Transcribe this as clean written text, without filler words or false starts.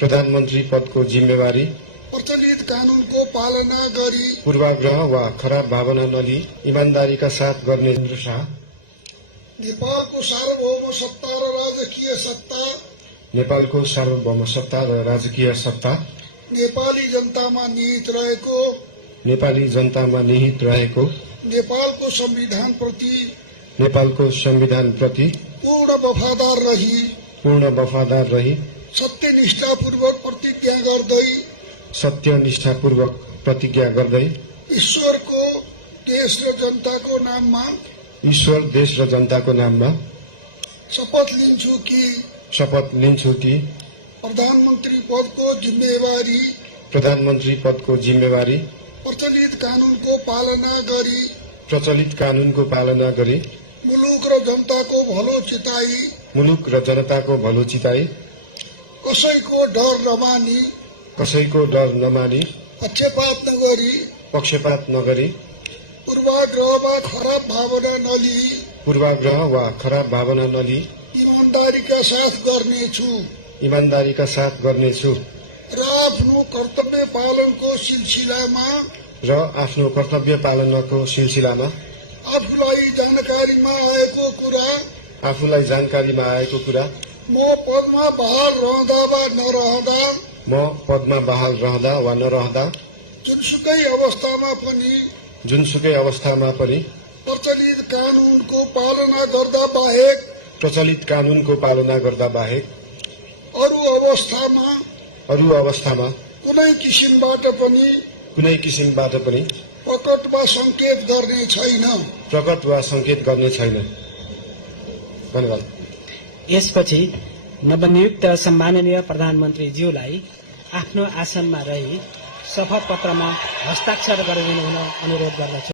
प्रधानमन्त्री पदको जिम्मेवारी प्रचलित कानूनको पालना गरी पूर्वाग्रह वा खराब भावना नलिई इमानदारीका साथ गर्ने इन्द्र शाह नेपालको सार्वभौम सत्ता र राजकीय सत्ता नेपालको सार्वभौम सत्ता र राजकीय सत्ता नेपाली जनतामा निहित रहेको नेपाली जनतामा निहित रहेको नेपालको संविधानप्रति नेपालको संविधानप्रति पूर्ण वफादार रही सत्यनिष्ठापूर्वक प्रतिज्ञा गर्दै ईश्वर, देश र जनताको नाममा शपथ लिन्छु कि प्रधानमन्त्री पदको जिम्मेवारी प्रचलित कानूनको पालना गरी मुलुक र जनताको भलो चिताई कसैको डर नमानी पक्षपात नगरी पूर्वाग्रह वा खराब भावना नलिई इमानदारीका साथ गर्नेछु र आफ्नो कर्तव्य पालनको सिलसिलामा आफूलाई जानकारीमा आएको कुरा म पदमा बहाल रहँदा वा नरहँदा जुनसुकै अवस्थामा पनि प्रचलित कानूनको पालना गर्दा बाहेक अरू अवस्थामा कुनै किसिमबाट पनि प्रकट वा संकेत गर्ने छैन। धन्यवाद। यसपछि नवनियुक्त सम्माननीय प्रधानमन्त्रीज्यूलाई आफ्नो आसनमा रही शपथ पत्रमा हस्ताक्षर गरिदिनु हुन अनुरोध गर्दछु।